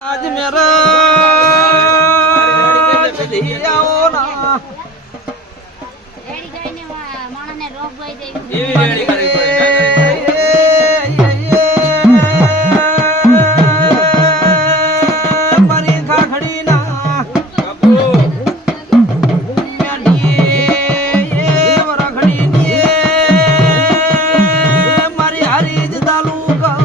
आज मेरा आओ ना રેડી કરીને માણસને રોગ ગઈ દે એવી રેડી કરી મારી ખાખડી ના મારી હારી જ તાલુકા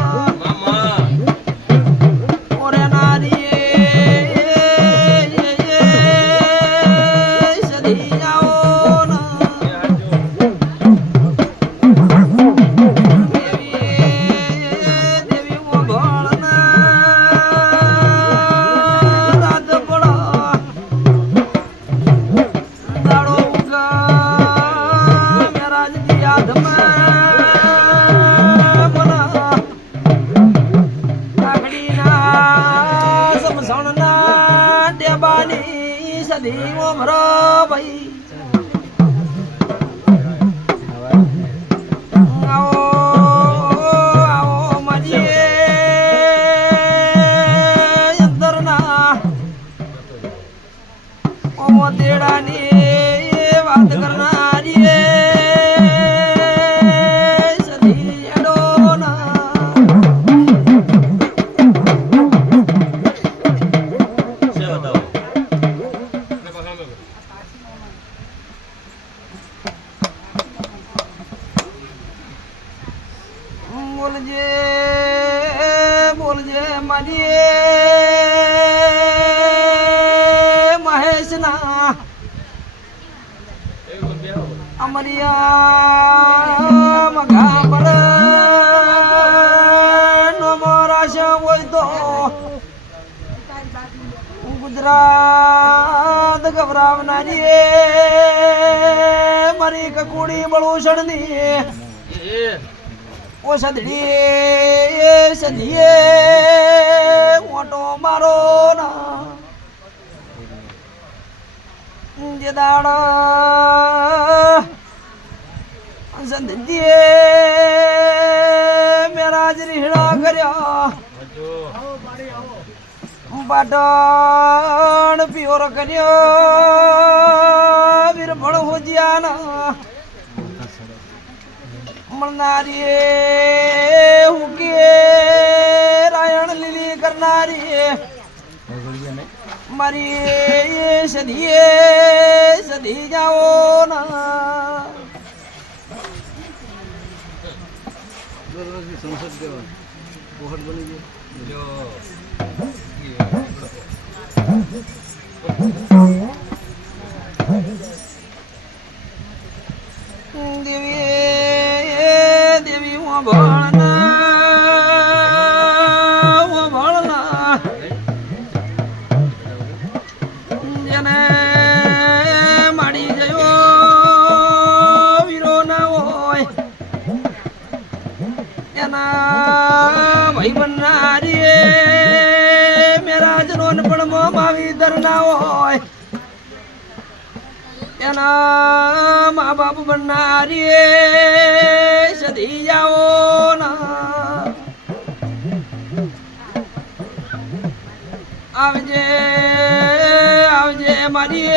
સદીઓ મરો ભાઈ આવો આવો મારી અંદરના ઓમો તેડાની વાત કરનારી સદી એડોના બોલજે મારી મહેશ ના અમરિયા મગા પર નો મોરાશ હોય તો ગુજરાત ગભરાવનારી મારી કકુડી બળુષણ ની ઓ સદડી સદીએ મોટો મારો ના જે દાડ સંદીએ મેરા જ રીહડા કર્યા પાટણ પ્યોર કર્યો વીર ભણ હોજિયાના મળનારી હું કે રાયણ લીલી કરનારી મારી સદી જાઓ ના સંસદ બની દેવી ભણના જેને માડી ગયો વીરો ના હોય એના ભાઈ બનનારી મેરા જનોન પણ માવીધર ના હોય એના મા બાપ બનનારી સદી જાઓ ના આવજે આવજે મારી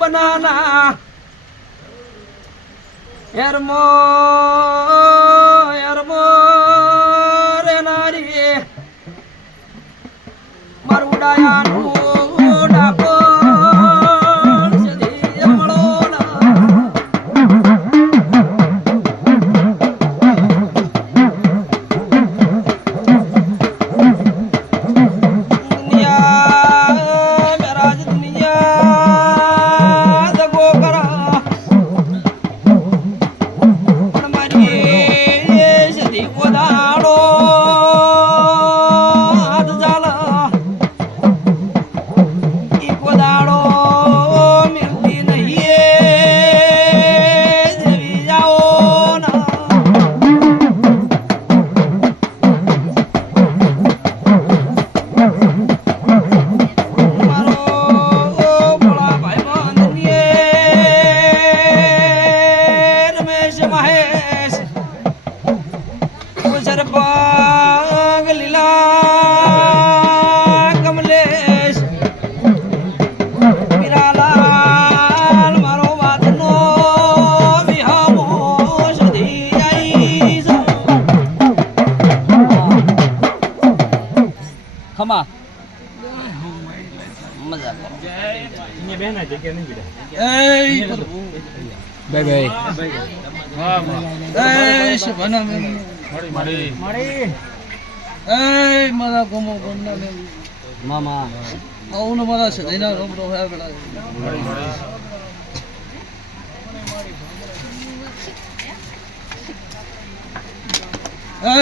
બનાના હેરમો હેરમો રે નારી મારું ડાયાનું ડાપો ખમા મજા કરો એ પ્રભુ બાય એ શભાના મેમ એ મારા ગોમો ગોમના મેમ મામા આવું ને મારા સદીના રોમ રો હે બેડા એ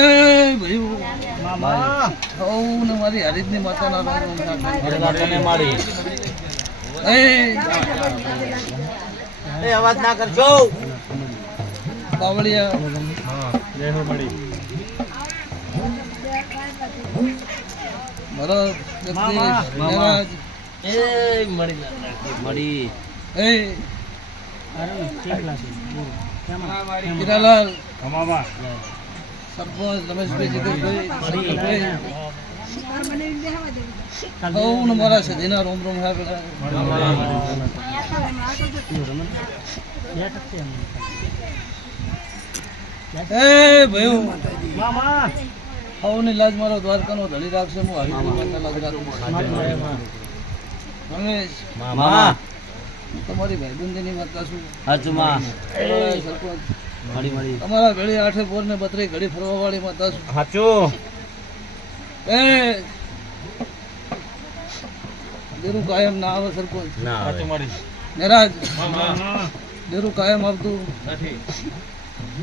ભાઈ મામા આવું ને મારી હરીજની માતાના રોમ રોમ તને મારી એ અવાજ ના કરજો બાવળિયા જય હો મળી મારા વ્યક્તિ મહારાજ એ મળી એ કિરાલાલ મામા સરપંચ રમેશભાઈ જગતભાઈ આવું ને મારા સદીના રોમ રોમ હે બેડા એ ભાઈ મામા આવું લાજ મારો દ્વારકાનો ધણી રાખશે હું હરિની માતા લાજ રાખું રમેશ મામા હું તમારી ભાઈબંધીની માતા છું હાચુમા એ સરપંચ મળી તમારા ઘડી 8 બોર ને 32 ઘડી ફરવા વાળી માતા છું હાચું એ દેરું કાયમ ના આવે સરપંચ ના હાચું મળી મહારાજ દેરું કાયમ આવતું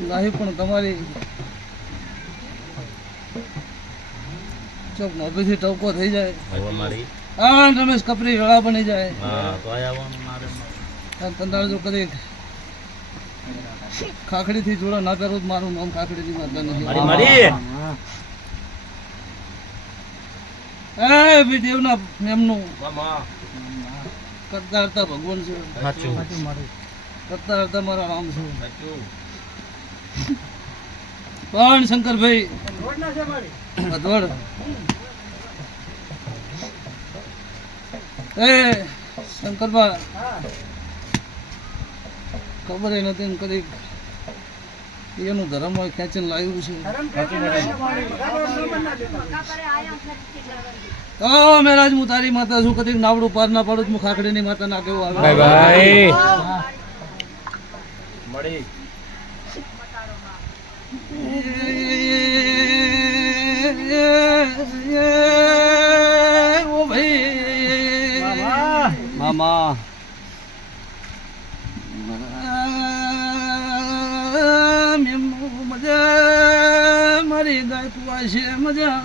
નહીં પણ તમારી ચોક નોબીથી ટવકો થઈ જાય હવે મારી હા રમેશ કપરી વેળા બની જાય હા તો આવવાનું મારે તંદાળ જો કદી ખાખડીથી જોડા ના પહેરું તો મારું નામ ખાખડીની માતા નથી મળી એ બી દેવના મેમનું મામા કરતા કરતા ભગવાન છે હાચું કરતા કરતા મારા રામ છે પણ શંકરભાઈ વધવડ એ શંકરભા ખબર ય નથી ને કદી એનું ધર્મ હોય ખેંચીને લાવ્યું છે તો મહારાજ હું તારી માતા છું કદી નાવડું પાર ના પાડું હું ખાખડીની માતા ના કેવું આવે બાય મળી ઓ ભાઈ મામા મજા મારી ગાયકવા છે મજા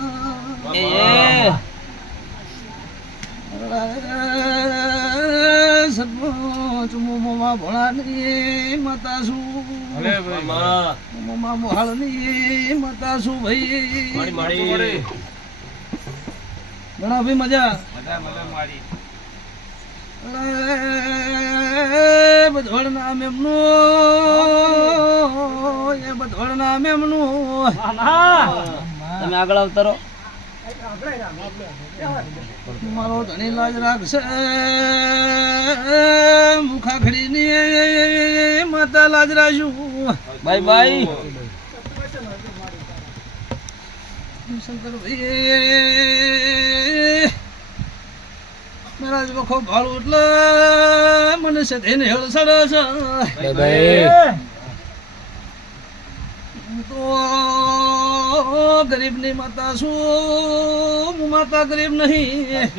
સરપંચ મોમાં ભોળાની માતા છું મોમાં મોહાળની માતા છું ભાઈ ઘણા ભાઈ મજા બધવડ નામ એમનું એ બધવડ નામ એમનું તમે આગળ આવતારો મારો ધણી લાજ રાખશે મુખાખડી ની માતા લાજ રાખશું બાય બાય શંકરભાઈ મહારાજ વખો ભાળું એટલે મને છે તેને હેળ સડે છે તો ગરીબ ની માતા છું હું માતા ગરીબ નહીં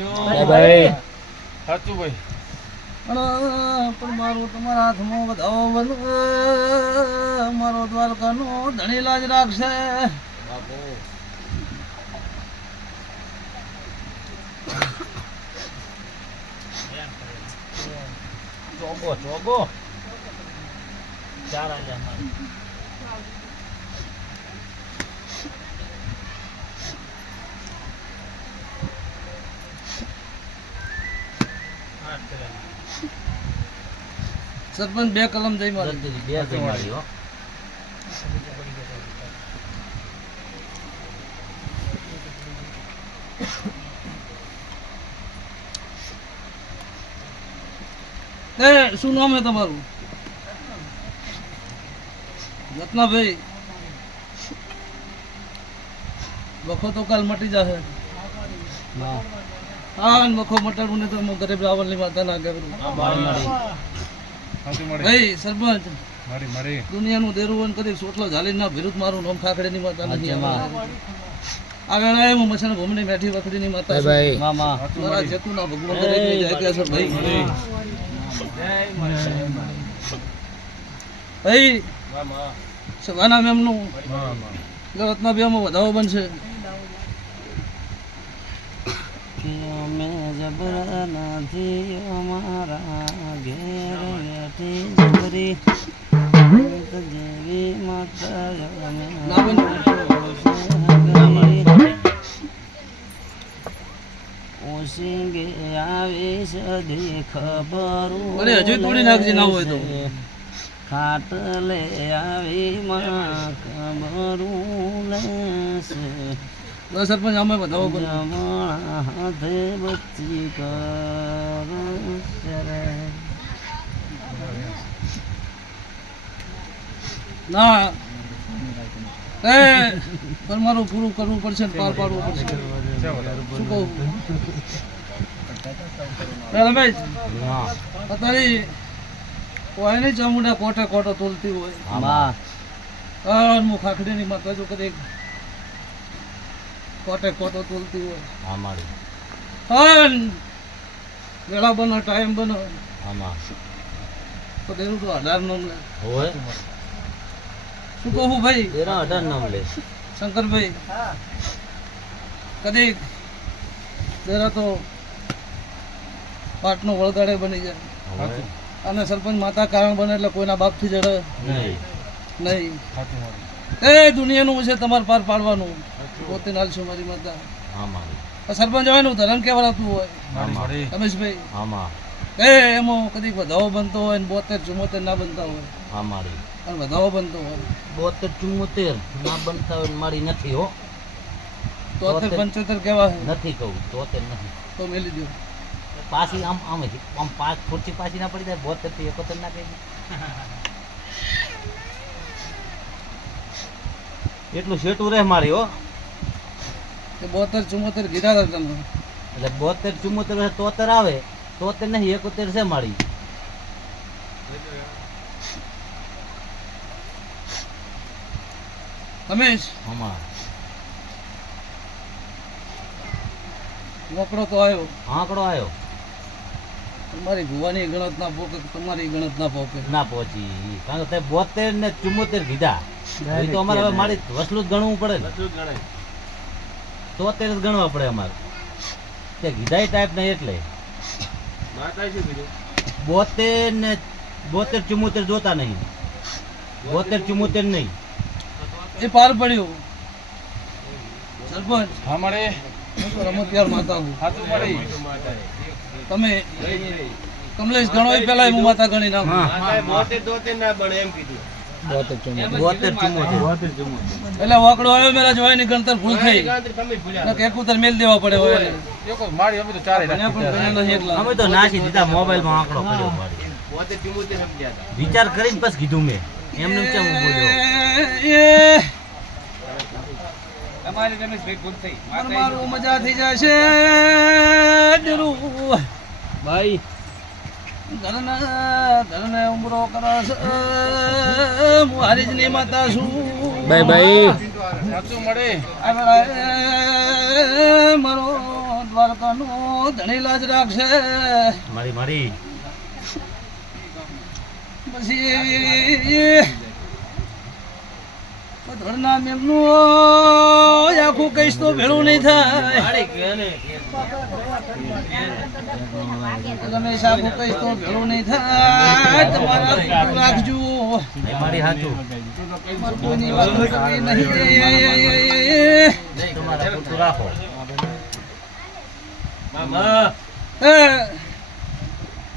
પણ મારું તમારા હાથમાં વધાવો મારો દ્વારકાનો ધણી લાજ રાખશે ચોગો ચાર આલ્યા સરપંચ બે કલમ જઈ મારે બે જઈ મારી હો એ શું નામ હે તમારું રત્નાભાઈ વખો તો કાલ મટી જશે હા મખો મટાડું ને તો હું ગરીબ રાવણની માતા ના કરું. ભાઈ સરપંચ દુનિયાનું દેરું હોય ને કદી સોટલો ઝાલી ના વિરુદ્ધ મારું નામ ખાખડીની માતા નથી. આ વેળાએ હું મસાણ ભૂમની મેઠી વખડીની માતા છું. મારા જેતુના ભગવાન દરેકની જય કહે છે ભાઈ. ભાઈ સવાના મેમનું રત્ના બેમાં વધાવો બનશે. અમે જબરા નથી અમારા ઘેર બેઠી જબરી જેવી માતા ના બન ઓશિંગે આવી સદી ખબરું અરે હજુ તોડી નાખજે ના હોય તો. ખાટલે આવી માં ખબરું લેશે સરપંચ અમે વધાવો બન. જમણા હાથે બચ્ચી કરશે રે. ના એ પણ મારું પૂરું કરવું પડશે ને પાર પાડવું પડશે. શું કહું રમેશ અત્યારે કોઈ નહીં ચામુંડા કોટે કોટો તોલતી હોય હું ખાખડીની માતા જો કદી કોટે કોટો તોલતી હોય વેળા બનો ટાઈમ બનો તો તેનું તો 18 નામ લે. શું કહું ભાઈ શંકરભાઈ કદી તેરા તો પાટનો વળગાડે બની જાય અને સરપંચ માતા કારણ બને એટલે કોઈના બાપથી જડે નહીં. એ દુનિયાનું છે તમારે પાર પાડવાનું પોતે નાલશું મારી માતા. સરપંચ હોય ને ધર્મ કેવડાતું હોય રમેશભાઈ એ એમાં કદી વધાવો બનતો હોય ને 72 74 ના બનતા હોય અને વધાવો બનતો હોય 72 74 ના બનતા હોય મારી નથી હો. 73 75 કેવા નથી કહું 73 નથી તો મેલી દો. પાછી આમ આમ આમ 5 ખુરશી પાછી ના પડી જાય 72 થી 71 ના કહી એટલું શેટું રહે મારી હો. 72 74 કીધા હતા તમે એટલે 72 74 73 આવે 73 નહીં 71 છે મારી. રમેશ મોકળો તો આવ્યો આંકડો આવ્યો તમારી ભુવાની ગણત ના પોકે તમારી ગણત ના પોકે ના પહોંચી કારણ કે 72 ને 74 કીધા એ તો અમારે હવે મારી વસલું જ ગણવું પડે ને 73 જ ગણવા પડે અમારે તે કીધા ટાઈપ નહીં એટલે 72 ને 72 74 જોતા નહીં 72 74 નહીં એ પાર પડ્યું સરપંચ હું તો રમતિયાર માતા હું તમે કમલેશ ગણો એ પહેલા હું માતા ગણી નાખું. એટલે વાકડો આવ્યો મેરા જવાની ગણતર ભૂલ થઈ એકોતર મેલ દેવા પડે હોય અમે તો નાખી દીધા મોબાઈલમાં આંકડો પડ્યો વિચાર કરીને બસ કીધું મેં એમને કેમ બોલ્યો મારું મજા થઈ જશે ભાઈ ધરને ઉમરો કરે છે હું હારીજની માતા છું. મારો દ્વારકાનો ધણી લાજ રાખશે મારી પછી ધરના મેમનું આખું કહીશ તો ભેળું નહીં થાય. રમેશ આખું કહીશ તો ભેળું નહીં થાય. તમારા રાખજો મારી હાચું કોઈની વાત કરવી નહીં. રાખો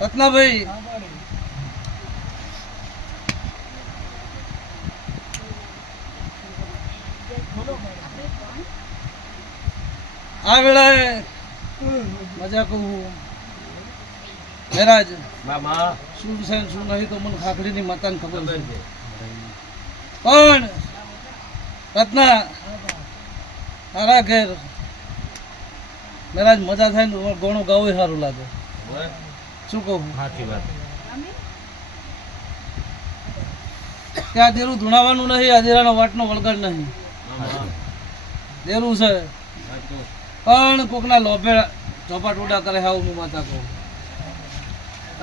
રત્નાભાઈ આ વેળાએ મજા કહું મહારાજ શું છે ને શું નહીં તો મને ખાખડીની માતાને ખબર છે પણ રત્ના તારા ઘેર મેરા મજા થાય ને તો ગોણું ગાવું સારું લાગે શું કહું સાચી વાત કે આ દેરું ધૂણાવાનું નહીં આ દેરાનો વાટનો વળગાડ નહીં દેરું છે પણ કોકના લોભે ચોપા ટોડા કરે હાવ હું માતા કહું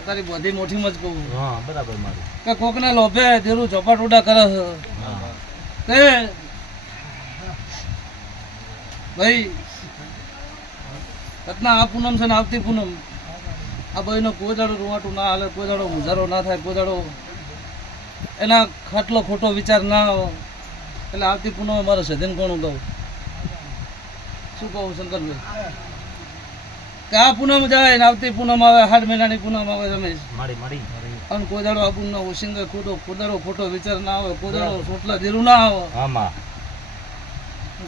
તારી બધી મોઠીમાં જ કહું હા બરાબર મારી કે કોકને લોભે દેરું ચોપા ટોડા કરે છે હા તે ભાઈ રત્ના આ પૂનમ છે ને આવતી પૂનમ આ ભાઈનો કોઈ દાડો રૂવાટું ના હાલે કોઈ દાડો મુજારો ના થાય કોઈ દાડો એના ખાટલો ખોટો વિચાર ના આવે એટલે આવતી પૂનમ મારે સધન કોણું કહું શું કહું શંકરભાઈ કે આ પૂનમ જાય ને આવતી પૂનમ આવે 8 મહિનાની પૂનમ આવે રમેશ મારી મારી અને કોઈ દાડો આ પૂનમ ઓશિંગે ખોટો વિચાર ના આવે કોઈ દાડો સોટલા દેરું ના આવે આમાં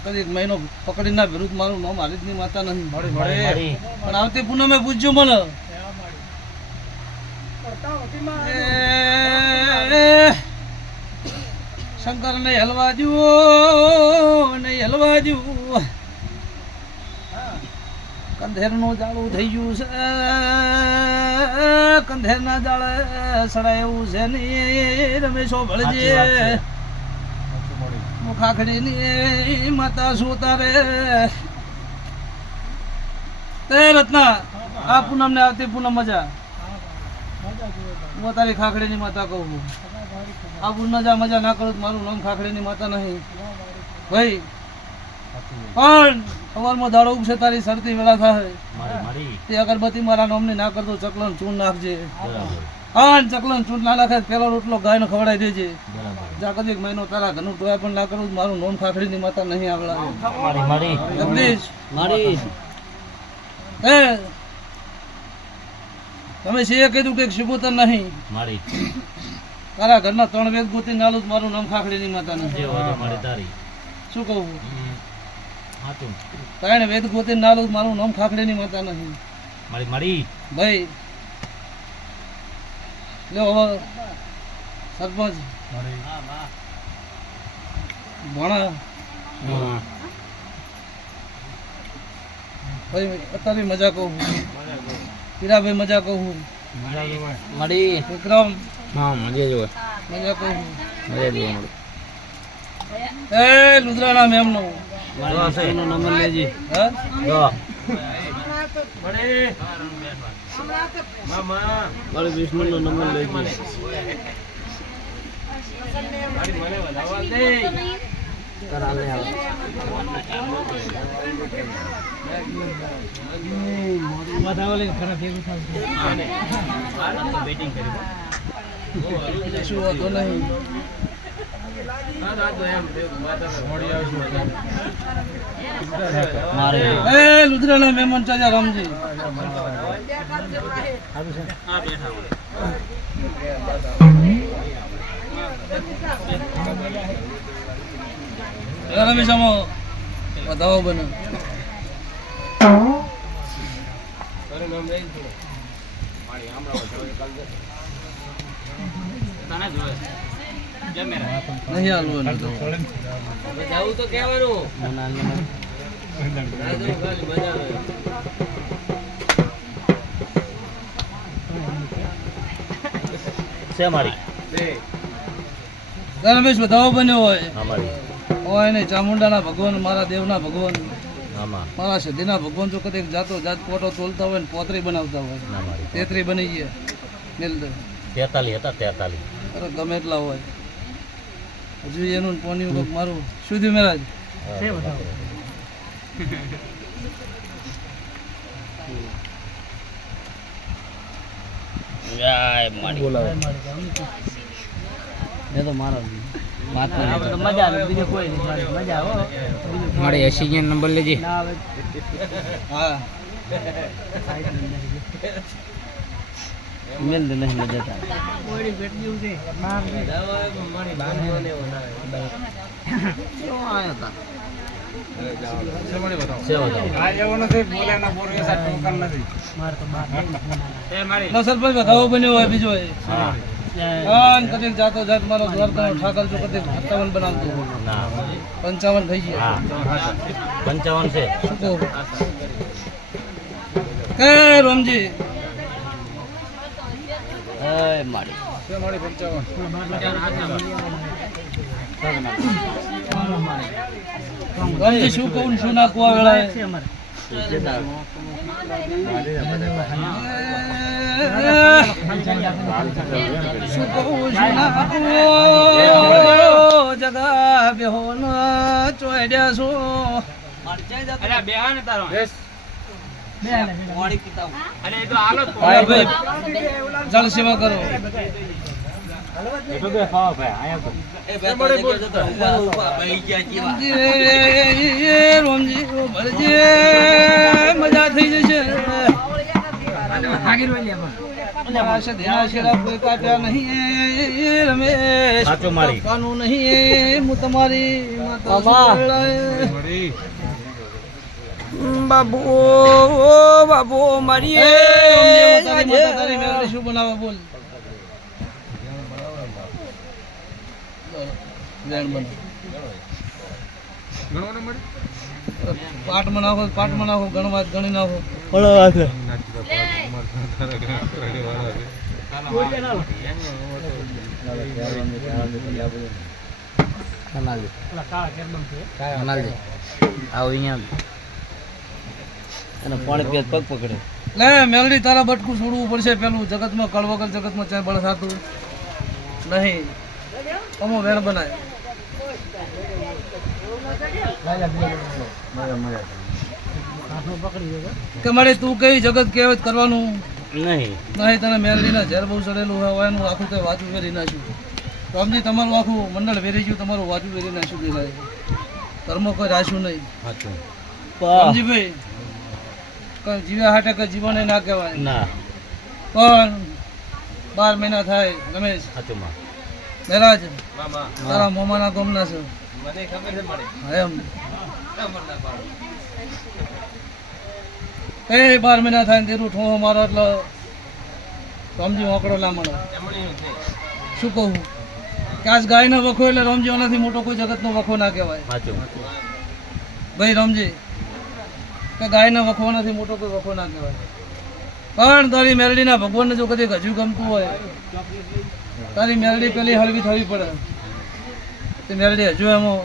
કદી મહિનો પકડીને વિરુદ્ધ મારું નામ હારીજની માતા નહીં મારી પણ આવતી પૂનમે પૂછજો મને શંકર ને હલવા જુઓ નહીં હલવા જુઓ કંધેર નું જાળું થઈ ગયું છે કંધેર ના જાળે સડાય એવું છે ને રમેશો ભળજે મુખાખડી ની માતા શું તારે તે રત્ના આ પૂનમ ને આવતી પૂનમ મજા હું તારી ખાખડી ની માતા કહું આ પૂનમ મજા ના કરું તો મારું નામ ખાખડી ની માતા નહીં ભાઈ પણ સવારમાં દાડો ઉગશે તારી સરતી વેળા થાય મારી મારી તે અગરબત્તી મારા નામની ના કરતો ચકલન ચૂન નાખજે બરાબર હા ચકલન ચૂન ના નાખે પેલો રોટલો ગાયનો ખવડાવી દેજે બરાબર જા કદી એક મહિનો તારા ઘરનું ટોયા પણ ના કરું મારું નોમ ખાખડી ની માતા નહીં આવડા મારી મારી જગદીશ મારી એ તમે છીએ કીધું કે શિબોતર નહીં મારી તારા ઘરના 3 વેદ ગોતી નાલું મારું નામ ખાખડી ની માતા નહીં જે હોય મારી તારી શું કહું હાતું 3 વેદ ગોતી નાલું મારું નામ ખાખડી ની માતા નહીં મારી મારી ભાઈ લ્યો હવે સરપંચ ભણા ભાઈ અત્યારે મજા કહું પીરાભાઈ મજા કહું મારી વિક્રમ હા મજા જો મજા કહું મજા જો એ લુદ્રાણા મેમનો નંબર લેજી હા જો મારી વિષ્ણુ નો નંબર લેજી શું વાંધો નહીં એ લુદ્રાણા મહેમાન ચાચા રામજી રમેશામાં વધાવો બને નહીં હાલવાનું જવું તો કહેવાનું છે મારી રમેશ વધાવો બન્યો હોય અમારી હોય ને ચામુંડાના ભગવાન મારા દેવના ભગવાન આમાં મારા સદીના ભગવાન જો કદાચ જાતો જાત પોટો તોલતા હોય ને પોતરી બનાવતા હોય ના મારી તેતરી બની ગયા મેલ દે 43 હતા 43 અરે ગમે એટલા હોય હજુ એનું પોની વખત મારું સુધી મહારાજ એ તો મારા વાત મજા આવે બીજું કોઈ નહીં મજા આવે મારે 80 નંબર લેજે હા મેલ દે નહીં મજા થાય કોઈડી ભેટ જેવું છે માર દે મારી બાંધવાને એવો ના કેવો આયો તા સરપંચ વધાવો બન્યો હોય બીજો કદી જાતો જાત મારો દ્વારકા ઠાકર જો કદી 57 બનાવતો ના 55 થઈ ગયા હા 55 છે શું કહું એ રોમજી રોમજી શું કહું શું નાખવું આ વેળાએ શું કહું શું નાખવું જગા બેહો ન ચોડ્યા છો જળ સેવા કરો રોમજી ભરજે મજા થઈ જશે કોઈ કાપ્યા નહીં રમેશ કાનું નહીં હું તમારી બાબુ બાબુ મારી શું બનાવવા બોલ પાટમાં નાખો ગણવા ગણી નાખો પાણી પગ પકડે લે મેલડી તારા બટકું છોડવું પડશે પેલું જગતમાં કળ વગર જગતમાં ચાય બળ થતું નહીં અમો વેણ બનાય કે મારે તું કઈ જગત કહેવત કરવાનું નહીં તને મેલડીના ઝેર બહુ ચડેલું હોય એનું આખું તે વાજુ વેરી નાખ્યું રામજી તમારું આખું મંડળ વેરી ગયું તમારું વાજુ વેરી નાખ્યું દેખાય કર્મ કોઈ રાખ્યું નહીં રામજીભાઈ કઈ જીવ્યા હાટે કઈ જીવન ના કહેવાય ના પણ 12 મહિના થાય રમેશ મહેરાજ તારા મોમાના ગમના છે મને ખબર છે એમ એ 12 મહિના થાય તેરું ઠો મારો એટલે રામજી આંકડો ના મળે શું કહું કે આજ ગાયનો વખો એટલે રામજી ઓનાથી મોટો કોઈ જગતનો વખો ના કહેવાય ભાઈ રામજી કે ગાયના વખવાનાથી મોટો કોઈ વખો ના કહેવાય પણ તારી મેલડીના ભગવાનને જો કદી હજુ ગમતું હોય તારી મેલડી પેલી હળવી થવી પડે તે મેલડી હજુ એમાં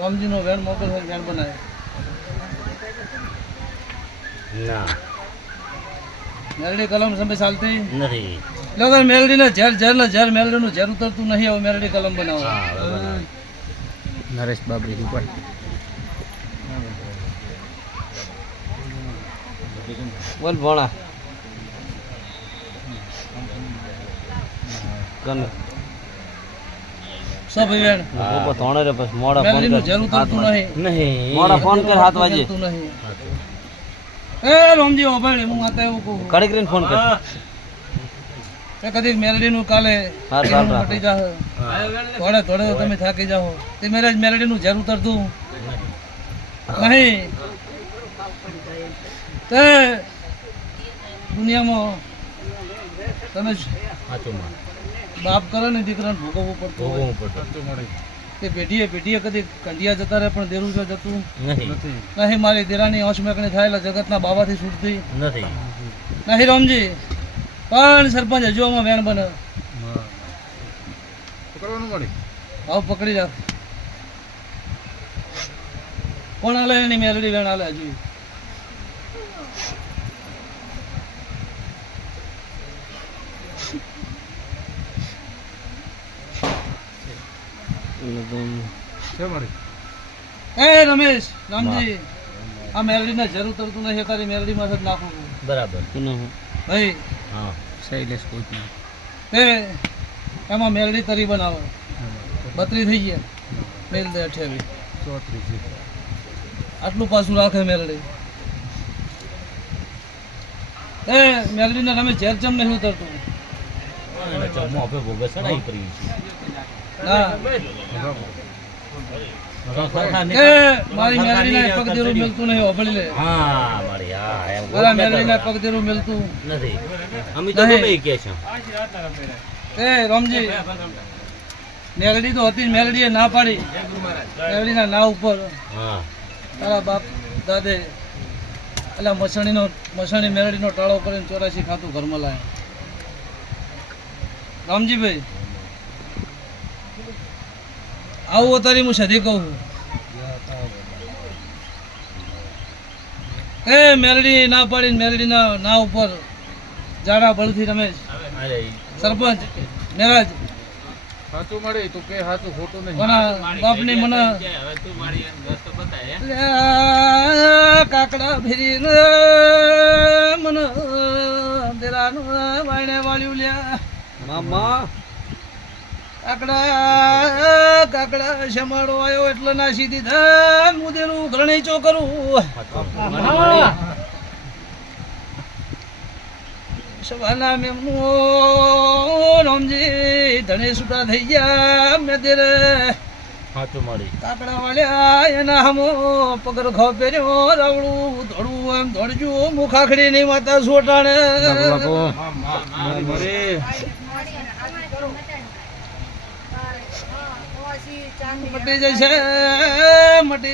રામજીનો વેણ મોકલ હોય વેણ બનાવે ના મેલડી કલમ સમય ચાલતી નથી લગર મેલડીને ઝેર મેલડીનું ઝેર ઉતરતું નહીં હવે મેલડી કલમ બનાવો નરેશ બાબરી ઉપર બોલ ભણા કન सब वेण ऊपर थोड़े रे बस मोड़ा फोन मेलडी नु कर जरूर करतू नहीं नहीं मोड़ा फोन कर 7 बजे करतू नहीं ए रोमजी ओबळे હું આતા એવું કહું કડી કરીને ફોન કર એ કદી મેલડી નું કાલે હાર મટી જા થોડે થોડે તમે થાકી જાઓ તે મેલડી નું જરૂર કરતું નહીં તે દુનિયામાં તમે હાચુમાં બાપ કરે ને દીકરાને ભોગવવું પડતું તે પેઢીએ કદી કંઢિયા જતા રહે પણ દેરું જતું નહીં મારી દેરાની હોશ મેકણી થાય જગતના બાબાથી છૂટતી નથી નહીં રામજી પણ સરપંચ હજુ આમાં વેણ બને આવ પકડી રાખ કોણ હાલે એની મેલડી વેણ હાલે હજુ એ રમેશ રામજી આ મેલડીને જરૂર તરતું નહીં તારી મેલડીમાં જ નાખું બરાબર ભાઈ હા શૈલેષ કોઈ એ એમાં મેલડી તરી બનાવો 32 થઈ ગયા મેલ દે 28 આટલું પાછું રાખે મેલડી એ મેલડીને તમે ઝેર ચમ નહીં ઉતરતું ચમો આપે ભોગસ ચડાઈ કરી ના મારી મેલડીના પગ દેરું મિલતું નહીં ઓભળી લે હા મારી હા એમ મારા મેલડીના પગ દેરું મિલતું નથી અમે તો ગમે કે છે એ રામજી મેલડી તો હતી મેલડીએ ના પાડી મેલડીના ના ઉપર હા તારા બાપ દાદે એટલે મસણી મેરડીનો ટાળો કરીને 84 ખાતું ઘરમાં લાયા. રામજીભાઈ આવું અત્યારે હું સધી કહું છું. એ મેરડી ના પાડીને મેરડીના ના ઉપર જાડા બળથી રમેશ સરપંચ મેરાજ સાચું મળે તો કે સાચું ખોટું નહીં. કોના બાપની મને કાકડા ફેરીને મને દેરાનો વાયણે વાળ્યું લ્યા મામા કાકડા શમાડો આવ્યો એટલે નાસી દીધા મુદેનું ઘરણી ચો કરું. સવાના મેમનું રામજી ધણે છૂટા થઈ ગયા મેં તેરે સાચું મળી કાકડા વાળ્યા એના હમો પગર ખાવ પહેર્યો રાવડું દોડવું એમ દોડજો મુખાખડી ની માતા સોટાણે મટી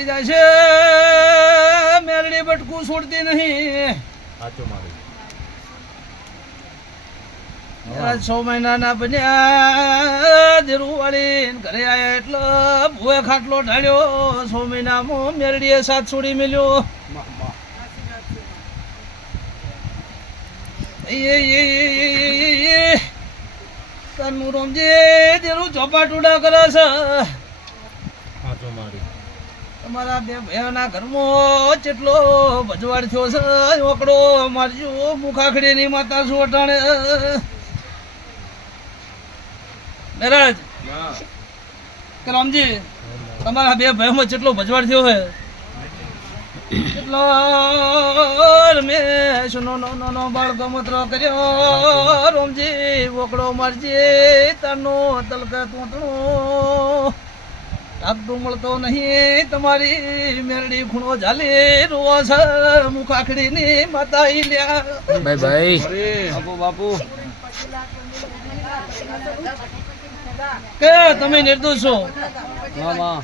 જશે મેરડી બટકું છોડતી નહીં. સાચું મળી 6 મહિનાના બન્યા દેરું વાળીને ઘરે આયા એટલે ભૂએ ખાટલો ઢાળ્યો. 6 મહિનામાં મેરડીએ સાથ છોડી મેલ્યો. તાનું રોમજી દેરું ચોપા ટુડા કરે છે. સાચું મળી તમારા બે ભાઈઓના ઘરમાં કેટલો ભજવાડ થયો છે. ઓકડો મારજો મુખાખડી ની માતા સોટાણે. મહારાજ કે રામજી તમારા બે ભાઈઓમાં કેટલો ભજવાડ થયો છે. કેટલો રમેશ નો બાળકો ગમતરો કર્યો. રોમજી ઓકડો મારજી તાનો તલકા તોતણો ટાકટું મળતો નહીં. તમારી મેરડી ખૂણો ઝાલી રોવા છે મુખાખડી ની માતા ઈ લ્યા. બાય બાય બાપુ બાપુ કે તમે નિર્દોષ છો. મામા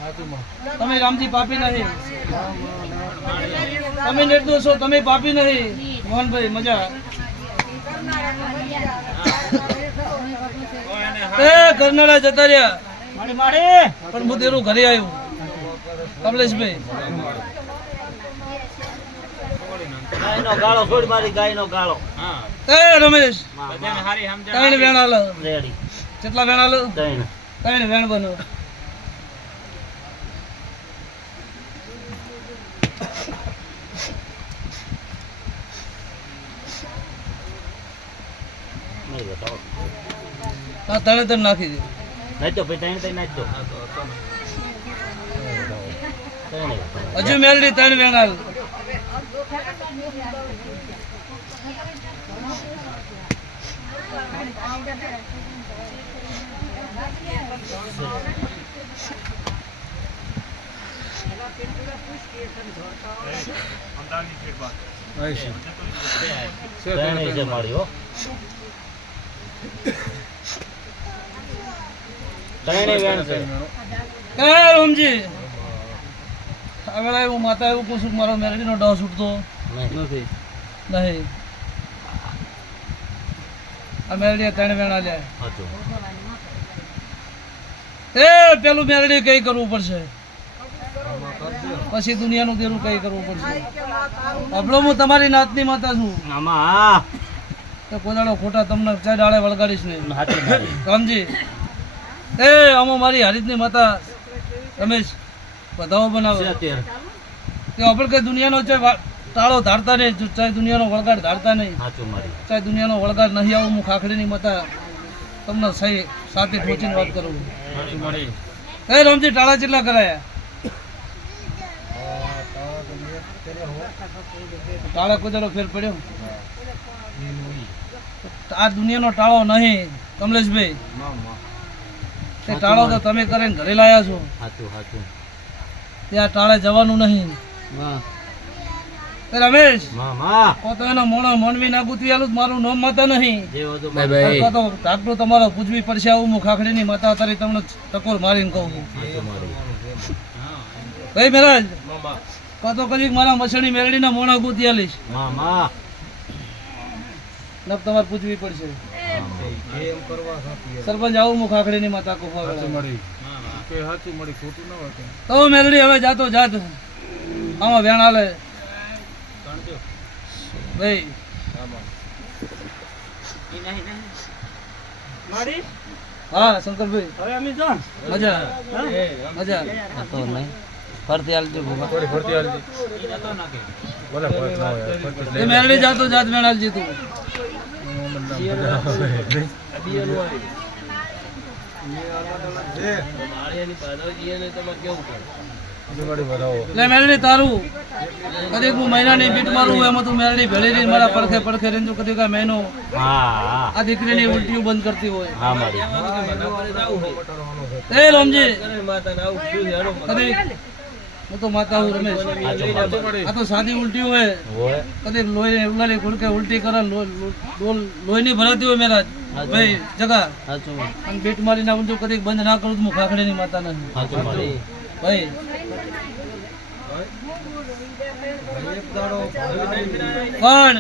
તમે રામજી પાપી નહીં. તમે નિર્દોષ છો. તમે પાપી નહીં. મોહનભાઈ મજા એ કરનાળા જતા રહ્યા પણ હું તેરું ઘરે આવ્યું. કમલેશભાઈ ગાયનો ગાળો છોડ મારી ગાયનો ગાળો એ રમેશ 3 વેણ હાલ. રેડી કેટલા વેણ હાલ? દહીં 3 વેણ બનો. હા તણે નાખી દે. નાચો ભાઈ તહીં નાચો હજુ મેલડી 3 વેણ હાલ. તહીં છે મારી હો તહીં વેણ છે રામજી આગળ એવું માતા એવું પૂછું મારો મેરડીનો ડાવ છૂટતો નથી નહીં. આ મેરડીએ 3 વેણ હાલ્યા. સાચું એ પેલું મેરડી કઈ કરવું પડશે પછી દુનિયાનું દેરું કઈ કરવું પડશે. અબળો હું તમારી નાતની માતા છું. આમાં તો કોદાડો ખોટા તમને ચાર ડાળે વળગાડીશ નહીં. સાચું મારી રામજી એ આમાં મારી હરીતની માતા રમેશ બધાઓ બનાવે અત્યારે કે આપણે કઈ દુનિયાનો ચાહે ટાળો ધારતા નહીં, ચાહે દુનિયાનો વળગાડ ધારતા નહીં, સાચું મારી ચાહે દુનિયાનો વળગાડ નહીં આવું. હું ખાખડીની માતા તમને સહી સાથે ઠોચીને વાત કરું. એ રામજી ટાળા કેટલા કરાયા? ટાળા કોદાડો ફેર પડ્યો. આ દુનિયાનો ટાળો નહીં કમલેશભાઈ. તે ટાળો તો તમે કરીને ઘરે લાયા છો. સાચું સાચું ત્યાં ટાળે જવાનું નહીં. તે રમેશ મામા કો તો એનો મોણો મોનવી ના ગુતવી આલું મારું નામ માતા નહીં. જે બધું બાય બાય તો ડાક્ટર તમારો પૂજવી પડશે. આવું હું ખાખડીની માતા તારી તમને ટકોર મારીને કહું છું. સાચું મારી ભાઈ મહારાજ કાં તો કદીક મારા મસણી મેરડીના મોણા ગોતી આલીશ મામા નબ તમારે પૂછવી પડશે સરપંચ આવું હું ખાખડીની માતા કોફા સાચું મળી તું કે સાચું મળી ખોટું ના હોય કંઈ. તો મેલડી હવે જાતો જાત આમાં વેણ હાલે ભાઈ હા શંકરભાઈ મજા મજા તો નહીં ફરતી હાલજો ભૂગા થોડી ફરતી હાલજે. ભલે ફરત ના હોય યાર, ફરતી જ એ લઈ મેલડી જાતો જાત વેણ હાલજી તું જુગાડી વધાવો. એટલે મેલડી તારું કદીક હું મહિનાની બીટ મારું એમાં તું મેલડી ભેળી રહીને મારા પડખે પડખે રહીને તું કદીક આ મહિનો હા હા આ દીકરીની ઉલટીઓ બંધ કરતી હોય હા મારી એ રામજી કદીક હું તો માતા હું રમેશ સાચું મળી. આ તો સાદી ઉલટી હોય હોય કદીક લોહી ઉલાલી ગુડકે ઉલટી કરે લોહીની ભરાતી હોય મેરા ભાઈ જગા સાચું અને બીટ મારીને ઊંધું કદીક બંધ ના કરું તો હું ખાખડીની માતા નથી સાચું મારી ભાઈ પણ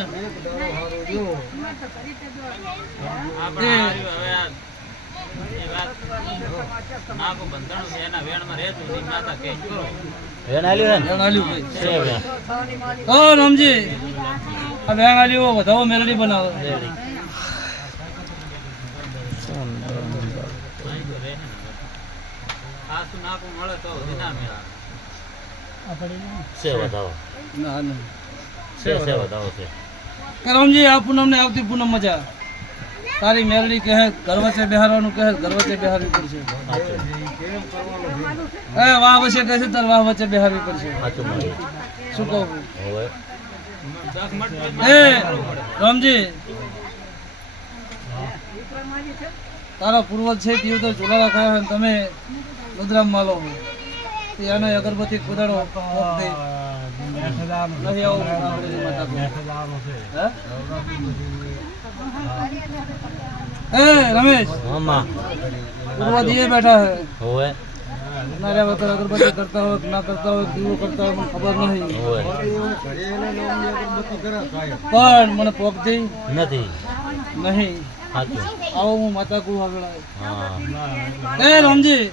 વેણ આલ્યું હે ને? વેણ આલ્યું ભાઈ છે વેણ. ઓ રામજી આ વેણ આલ્યું વધાવો મેલડી બનાવો છે વધાવો ના ના છે વધાવો છે કે રામજી આ પૂનમ ને આવતી પૂનમ મજા તારી મેલડી કહે ઘર વચ્ચે બેહારવાનું કહે ઘર વચ્ચે બેહારવી પડશે સાચું એ વાહ વચ્ચે કહે છે તાર વાહ વચ્ચે બેહારવી પડશે સાચું મારી શું કહું હોય એ રામજી તારા પૂર્વજ છે તેવું તો ચૂલારા ખાયા હોય ને તમે રુદ્રામ માલો એને અગરબત્તી કુદાડો નહીં આવું કાકડીની માતા કહું. હે? એ રમેશ મામા પૂર્વજ એ બેઠા હે હોય નારે વગર અગરબત્તી કરતા હોય કે ના કરતા હોય દીવો કરતા હોય મને ખબર નહીં હોય પણ મને પોગતી નથી નહીં સાચું આવો હું માતા કું આગળ હા એ રામજી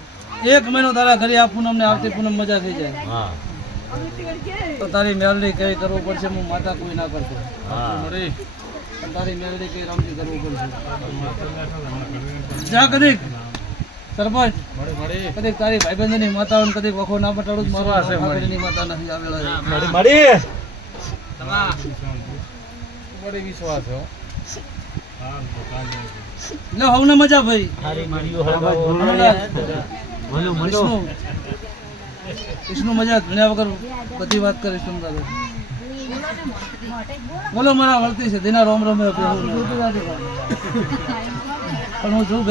એક મહિનો તારા ઘરે આ પૂનમ ને આવતી પૂનમ મજા થઈ જાય હા તો તારી મેલડી કઈ કરવું પડશે હું માતા કોઈ ના કરતો હા મળી. પણ તારી મેલડી કઈ રામજી કરવું પડશે જા કદીક સરપંચ મળી. કદીક તારી ભાઈબંધની માતા હોય ને કદીક વખો ના પટાડું મારો ખાખડીની માતા નથી આવેલો છે. મળી મળી મળી વિશ્વાસ હો. લે હવને મજા ભાઈ સારી વીડિયો હળગાવો વિષ્ણુ વિષ્ણુ મજા ધૂણ્યા વગર બધી વાત કરીશ તમ તારે બોલો મારા વળતી છે દિના રોમ રોમ પણ હું છું